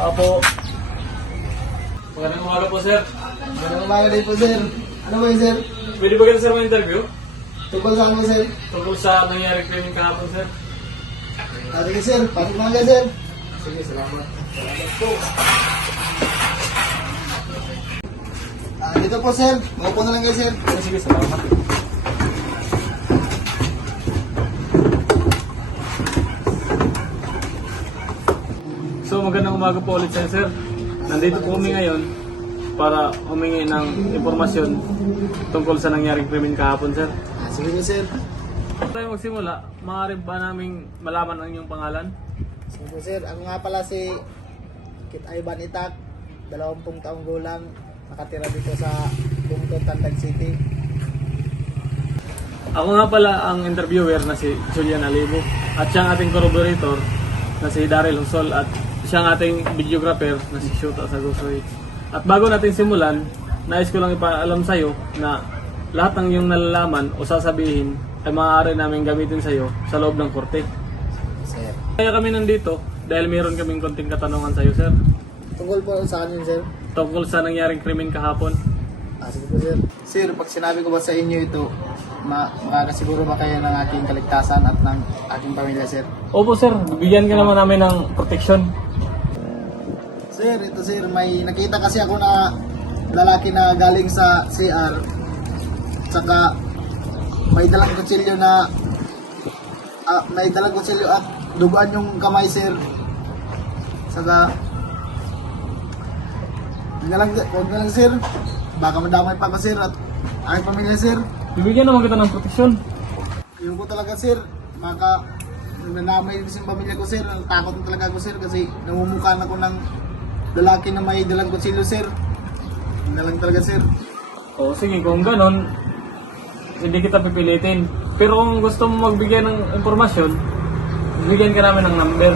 Opo. Magandang umaga po, sir. Magandang umaga din po, sir. Ano ba yun, sir? Pwede ba kayo, sir, ma-interview? Tungkol saan mo, sir? Tungkol sa nangyari training kahapon, sir. Sige, sir. Pasok na agad, sir. Sige, salamat. Salamat po. Dito po, sir. Maupo na lang kayo, sir. Sige, salamat. So, magandang umaga po ulit sa'yo, sir. Nandito po kami ngayon para humingi ng impormasyon tungkol sa nangyaring krimen kahapon, sir. Sige po, sir. Bago tayo magsimula, maaari ba naming malaman ang iyong pangalan? Sige po, sir. Ako nga pala si Kit Ivan Itak, 20 taong gulang, nakatira dito sa Bungtod, Tandag City. Ako nga pala ang interviewer na si Julian Alibo at siya ang ating corroborator na si Daryl Husol at siya ang ating videographer na si Shota Sagosoy. At bago natin simulan, nais ko lang ipaalam sa iyo na lahat ng iyong nalalaman o sasabihin ay maaari namin gamitin sa iyo sa loob ng korte. Sir. Kaya kami nandito dahil mayroon kaming konting katanungan sa iyo, sir. Tungkol po sa akin yun, sir. Tungkol sa nangyaring krimen kahapon. Sige po, sir. Sir, pag sinabi ko ba sa inyo ito, makakasiguro ba kayo ng aking kaligtasan at ng aking pamilya, sir? Opo, sir. Bigyan ka naman namin ng proteksyon. Sir, ito sir, may nakita kasi ako na lalaki na galing sa CR. Tsaka may dalang kutsilyo na at duguan yung kamay, sir. Saka huwag na lang, sir. Baka madamay pa ako, sir, at aking pamilya, sir. Bibigyan naman kita ng proteksyon. Yun ko talaga, sir. Nanamay din yung pamilya ko, sir. Takot na talaga ako, sir, kasi namumukhaan ako ng lalaki na may dalang kutsilyo, sir. Yun na lang talaga, sir. O sige, kung ganon, hindi kita pipilitin. Pero kung gusto mo magbigay ng impormasyon, bigyan ka namin ng number.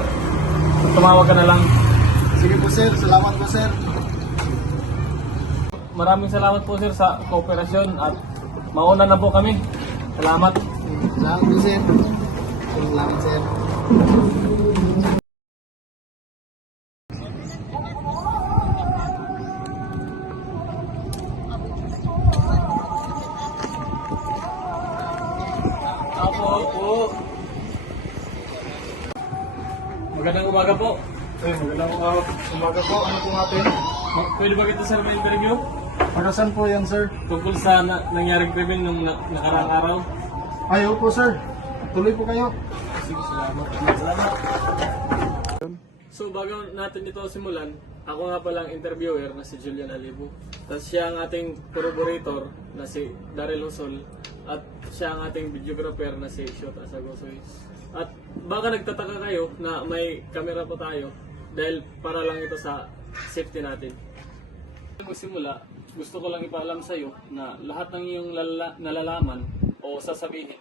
Tumawag ka na lang. Sige po, sir. Salamat po, sir. Maraming salamat po, sir, sa kooperasyon at mauna na po kami. Salamat. Salamat po, sir. Salamat, sir. Opo. Magandang umaga po. Magandang umaga po. Ano po natin? Pwede ba kita, sir, may interview? Pagasan po yan, sir? Tungkol sa nangyaring krimen nung nakaraang araw? Ayaw po, sir. Tuloy po kayo. Sige, salamat. Salamat. So bago natin ito simulan, ako nga palang interviewer na si Julian Alibo. Tapos siya ang ating corroborator na si Daryl Husol. At siya ang ating videographer na si Shota Sagosoy. At baka nagtataka kayo na may camera pa tayo dahil para lang ito sa safety natin. Magsimula, gusto ko lang ipaalam sa iyo na lahat ng iyong nalalaman o sasabihin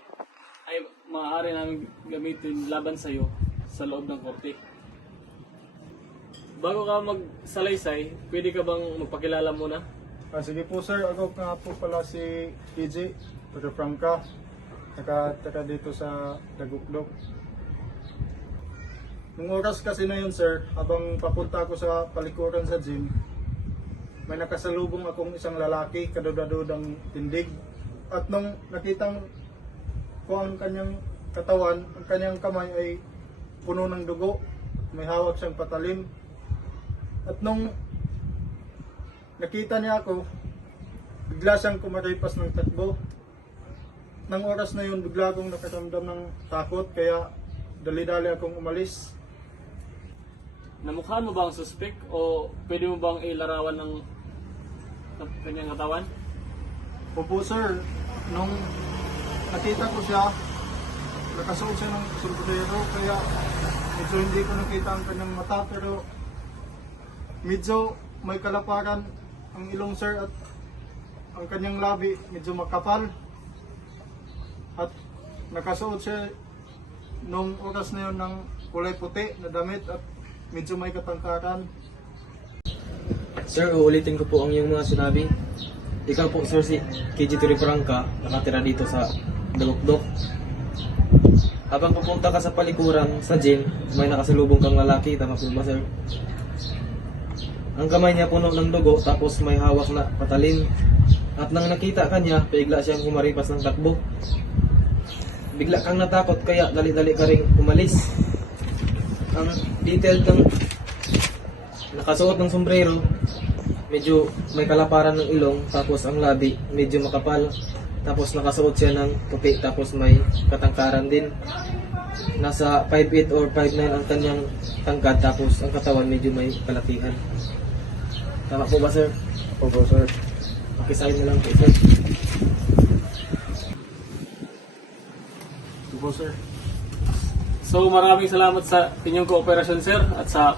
ay maaari namin gamitin laban sa iyo sa loob ng korte. Bago ka magsalaysay, pwede ka bang magpakilala muna? Sige po, sir, ako nga po pala si PJ Pedro Franca, nakataka dito sa Daguklok. Nung oras kasi na yun, sir, habang papunta ako sa palikuran sa gym, may nakasalubong akong isang lalaki, kadudadudang tindig. At nung nakitang ko ang kanyang katawan, ang kanyang kamay ay puno ng dugo, may hawak siyang patalim. At nung nakita niya ako, bigla siyang kumaripas ng takbo. Nang oras na yun, bigla akong nakaramdam ng takot, kaya dali-dali akong umalis. Namukhaan mo ba ang suspect o pwede mo bang ilarawan ng kanyang katawan? Opo, sir, nung nakita ko siya, nakasuot siya ng sombrero, kaya medyo hindi ko nakita ang kanyang mata, pero medyo may kalaparan ang ilong, sir, at ang kanyang labi medyo makapal. At nakasuot siya nung oras na yun ng kulay puti na damit at medyo may katangkaran. Sir, uulitin ko po ang iyong mga sinabi. Ikaw po, sir, si KG Franca, nakatira dito sa Dalukdok. Habang pupunta ka sa palikuran sa gym, may nakasalubong kang lalaki, tama po ba, sir? Ang kamay niya puno ng dugo tapos may hawak na patalim. At nang nakita kanya, bigla siyang humaripas ng takbo. Bigla kang natakot kaya dali-dali ka ring umalis. Ang detail ng nakasuot ng sombrero, medyo may kalaparan ng ilong, tapos ang labi medyo makapal. Tapos nakasuot siya ng puti, tapos may katangkaran din. Nasa 5'8 or 5'9 ang kanyang tangkad, tapos ang katawan medyo may kalakihan. Tama po ba, sir? Opo, sir. Pakisign na lang po, sir. Opo, sir. So maraming salamat sa inyong kooperasyon, sir, at sa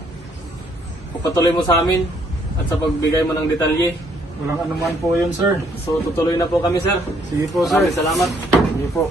pagpatuloy mo sa amin at sa pagbigay mo ng detalye. Walang anuman po yun, sir. So tutuloy na po kami, sir. Sige po, sir. Maraming salamat. Sige po.